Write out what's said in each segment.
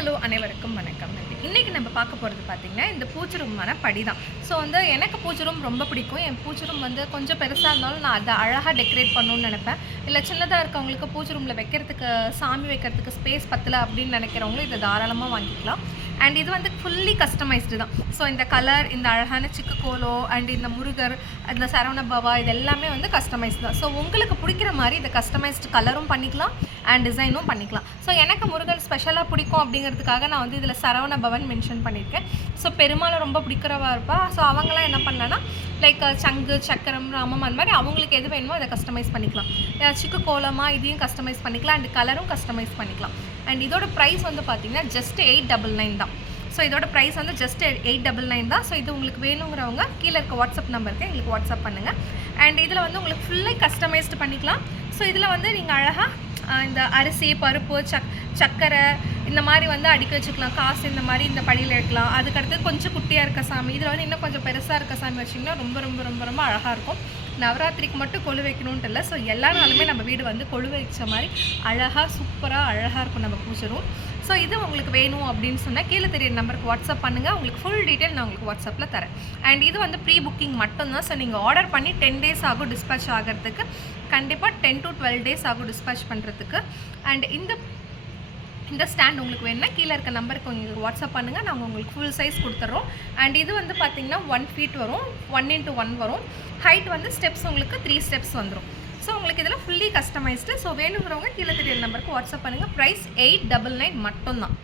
Hello அனைவருக்கும் வணக்கம். இன்றைக்கி நம்ம பார்க்க போகிறது பார்த்திங்கன்னா இந்த பூச்சி ரூமான படி தான். ஸோ எனக்கு பூச்சி ரூம் ரொம்ப பிடிக்கும். என் பூச்சி ரூம் கொஞ்சம் பெருசாக இருந்தாலும் நான் அதை அழகாக டெக்கரேட் பண்ணணும்னு நினைப்பேன். இல்லை சின்னதாக இருக்கவங்களுக்கு பூச்சி ரூமில் வைக்கிறதுக்கு சாமி வைக்கிறதுக்கு ஸ்பேஸ் பத்தலை அப்படின்னு நினைக்கிறவங்களும் இதை தாராளமாக வாங்கிக்கலாம். அண்ட் இது ஃபுல்லி கஸ்டமைஸ்டு தான். ஸோ இந்த கலர், இந்த அழகான சிக்கு கோலோ அண்ட் இந்த முருகர், இந்த சரவண பவா, இது எல்லாமே கஸ்டமைஸ் தான். ஸோ உங்களுக்கு பிடிக்கிற மாதிரி இதை கஸ்டமைஸ்டு கலரும் பண்ணிக்கலாம் அண்ட் டிசைனும் பண்ணிக்கலாம். ஸோ எனக்கு முருகர் ஸ்பெஷலாக பிடிக்கும் அப்படிங்கிறதுக்காக நான் இதில் சரவண பவன் மென்ஷன் பண்ணியிருக்கேன். ஸோ பெருமாளை ரொம்ப பிடிக்கிறவா இருப்பா. ஸோ அவங்களாம் என்ன பண்ணலன்னா லைக் சங்கு, சக்கரம், ராமம் அந்த மாதிரி அவங்களுக்கு எது வேணுமோ அதை கஸ்டமைஸ் பண்ணிக்கலாம். சிக்கு கோலமாக இதையும் கஸ்டமைஸ் பண்ணிக்கலாம் அண்ட் கலரும் கஸ்டமைஸ் பண்ணிக்கலாம். அண்ட் இதோட ப்ரைஸ் பார்த்திங்கன்னா ஜஸ்ட் 899 தான். ஸோ இதோட ப்ரைஸ் ஜஸ்ட் 899 தான். ஸோ இது உங்களுக்கு வேணுங்கிறவங்க கீழே இருக்க வாட்ஸ்அப் நம்பருக்கு எங்களுக்கு வாட்ஸ்அப் பண்ணுங்கள். அண்ட் இதில் உங்களுக்கு ஃபுல்லாக கஸ்டமைஸ்டு பண்ணிக்கலாம். ஸோ இதில் நீங்கள் அழகாக இந்த அரிசி, பருப்பு, சக்கரை இந்த மாதிரி அடுக்கி வச்சுக்கலாம். காசு இந்த மாதிரி இந்த படியில் வைக்கலாம். அதுக்கடுத்து கொஞ்சம் குட்டியாக இருக்க சாமி, இதில் இன்னும் கொஞ்சம் பெருசாக இருக்க சாமி வச்சிங்கன்னா ரொம்ப ரொம்ப ரொம்ப ரொம்ப அழகாக இருக்கும். நவராத்திரிக்கு மட்டும் கொழு வைக்கணுன்ட்டு இல்லை, ஸோ எல்லா நாளுமே நம்ம வீடு கொழு வச்ச மாதிரி அழகாக சூப்பராக அழகாக இருக்கும் நம்ம பூஜை ரூம். ஸோ இது உங்களுக்கு வேணும் அப்படின்னு சொன்னால் கீழே தெரியுற நம்பருக்கு வாட்ஸ்அப் பண்ணுங்கள். உங்களுக்கு ஃபுல் டீட்டெயில் நான் உங்களுக்கு வாட்ஸ்அப்பில் தரேன். அண்ட் இது ப்ரீ புக்கிங் மட்டும்தான். ஸோ நீங்கள் ஆர்டர் பண்ணி 10 days ஆகும் டிஸ்பேச் ஆகிறதுக்கு. கண்டிப்பாக 10 to 12 days ஆகும் டிஸ்பேச் பண்ணுறதுக்கு. அண்ட் இந்த ஸ்டாண்ட் உங்களுக்கு வேணுன்னா கீழே இருக்க நம்பருக்கு உங்களுக்கு வாட்ஸ்அப் பண்ணுங்கள். நாங்கள் உங்களுக்கு ஃபுல் சைஸ் கொடுத்துட்றோம். அண்ட் இது பார்த்திங்கன்னா 1 feet வரும், 1 into 1 வரும். ஹைட் ஸ்டெப்ஸ் உங்களுக்கு 3 steps வந்துடும். ஸோ உங்களுக்கு இதில் ஃபுல்லி கஸ்டமைஸ்டு. ஸோ வேணுங்கிறவங்க கீழே தெரியுற நம்பருக்கு வாட்ஸ்அப் பண்ணுங்கள். ப்ரைஸ் 899 மட்டும்தான்.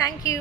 தேங்க்யூ.